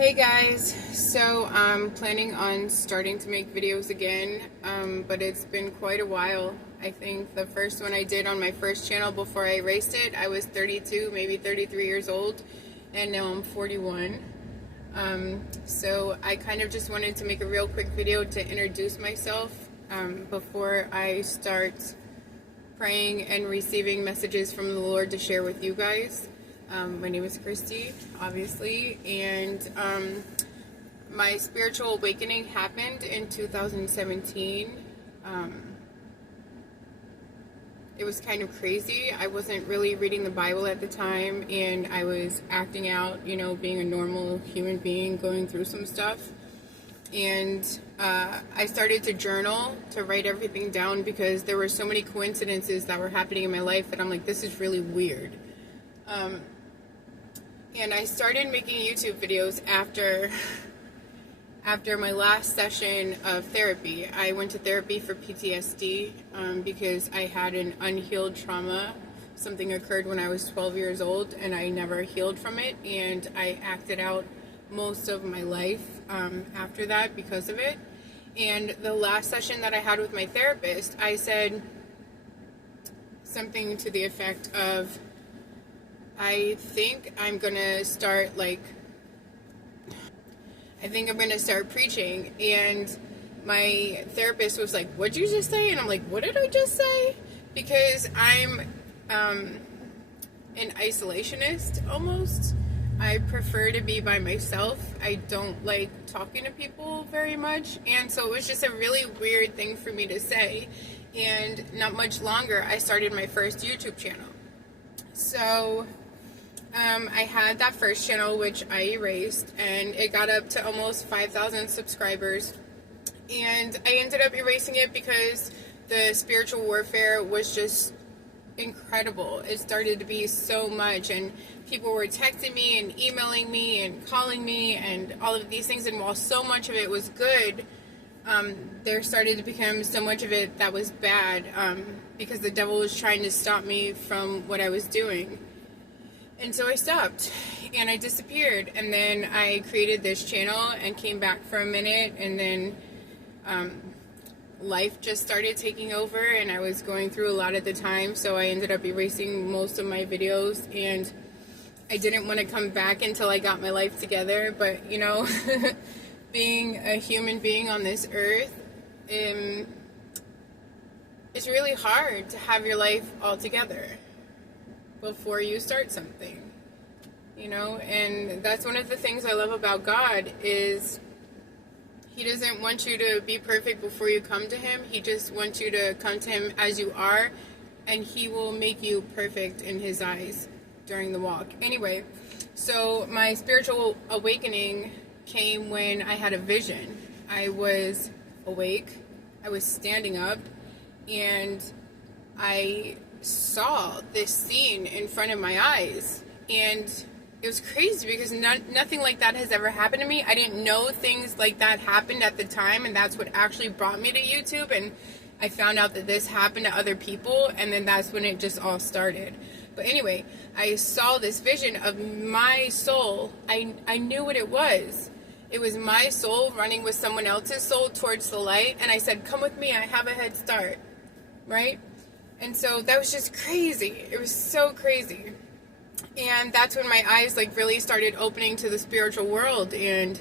Hey guys, so I'm planning on starting to make videos again, but it's been quite a while. I think the first one I did on my first channel before I erased it, I was 32, maybe 33 years old, and now I'm 41. So I kind of just wanted to make a real quick video to introduce myself before I start praying and receiving messages from the Lord to share with you guys. My name is Kristy, obviously, and my spiritual awakening happened in 2017. It was kind of crazy. I wasn't really reading the Bible at the time, and I was acting out, being a normal human being going through some stuff. And I started to journal, to write everything down, because there were so many coincidences that were happening in my life that I'm like, this is really weird. And I started making YouTube videos after my last session of therapy. I went to therapy for PTSD because I had an unhealed trauma. Something occurred when I was 12 years old, and I never healed from it, and I acted out most of my life after that because of it. And the last session that I had with my therapist, I said something to the effect of, I think I'm gonna start preaching. And my therapist was like, what'd you just say? And I'm like, what did I just say? Because I'm an isolationist almost. I prefer to be by myself. I don't like talking to people very much. And so it was just a really weird thing for me to say. And not much longer, I started my first YouTube channel. So I had that first channel, which I erased, and it got up to almost 5,000 subscribers. And I ended up erasing it because the spiritual warfare was just incredible. It started to be so much, and people were texting me and emailing me and calling me and all of these things. And while so much of it was good, there started to become so much of it that was bad because the devil was trying to stop me from what I was doing. And so I stopped, and I disappeared, and then I created this channel and came back for a minute, and then life just started taking over, and I was going through a lot at the time, so I ended up erasing most of my videos, and I didn't want to come back until I got my life together. But, being a human being on this earth, it's really hard to have your life all together before you start something, and that's one of the things I love about God is He doesn't want you to be perfect before you come to Him. He just wants you to come to Him as you are, and He will make you perfect in His eyes during the walk. Anyway, so my spiritual awakening came when I had a vision. I was awake, I was standing up, and I saw this scene in front of my eyes, and it was crazy because nothing like that has ever happened to me. I didn't know things like that happened at the time, and that's what actually brought me to YouTube. And I found out that this happened to other people, and then that's when it just all started. But anyway, I saw this vision of my soul. I knew what it was. It was my soul running with someone else's soul towards the light, and I said, come with me, I have a head start, right? And so that was just crazy. It was so crazy. And that's when my eyes really started opening to the spiritual world, and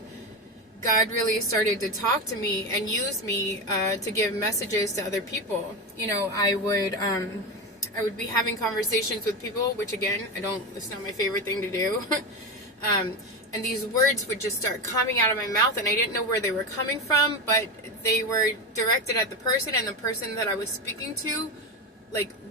God really started to talk to me and use me to give messages to other people. I would be having conversations with people, which again, it's not my favorite thing to do. And these words would just start coming out of my mouth, and I didn't know where they were coming from, but they were directed at the person, and the person that I was speaking to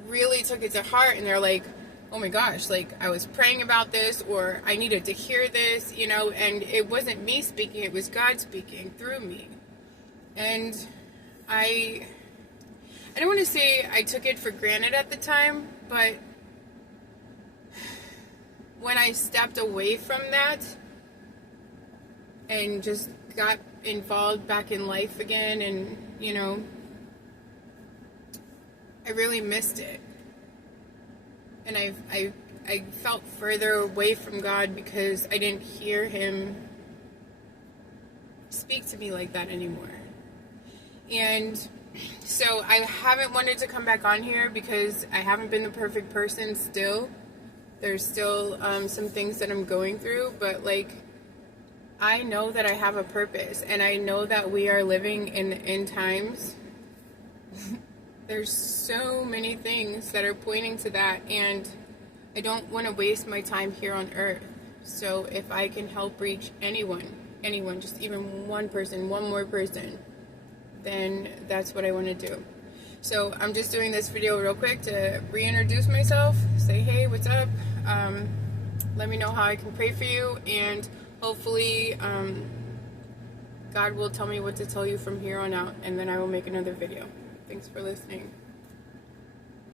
really took it to heart, and they're like, oh my gosh, I was praying about this, or I needed to hear this, and it wasn't me speaking, it was God speaking through me. And I don't want to say I took it for granted at the time, but when I stepped away from that and just got involved back in life again, and I really missed it. And I felt further away from God because I didn't hear Him speak to me like that anymore. And so I haven't wanted to come back on here because I haven't been the perfect person still. There's still some things that I'm going through, but like, I know that I have a purpose, and I know that we are living in the end times. There's so many things that are pointing to that, and I don't want to waste my time here on earth. So if I can help reach anyone, just even one person, one more person, then that's what I want to do. So I'm just doing this video real quick to reintroduce myself, say, hey, what's up? Let me know how I can pray for you, and hopefully God will tell me what to tell you from here on out, and then I will make another video. Thanks for listening.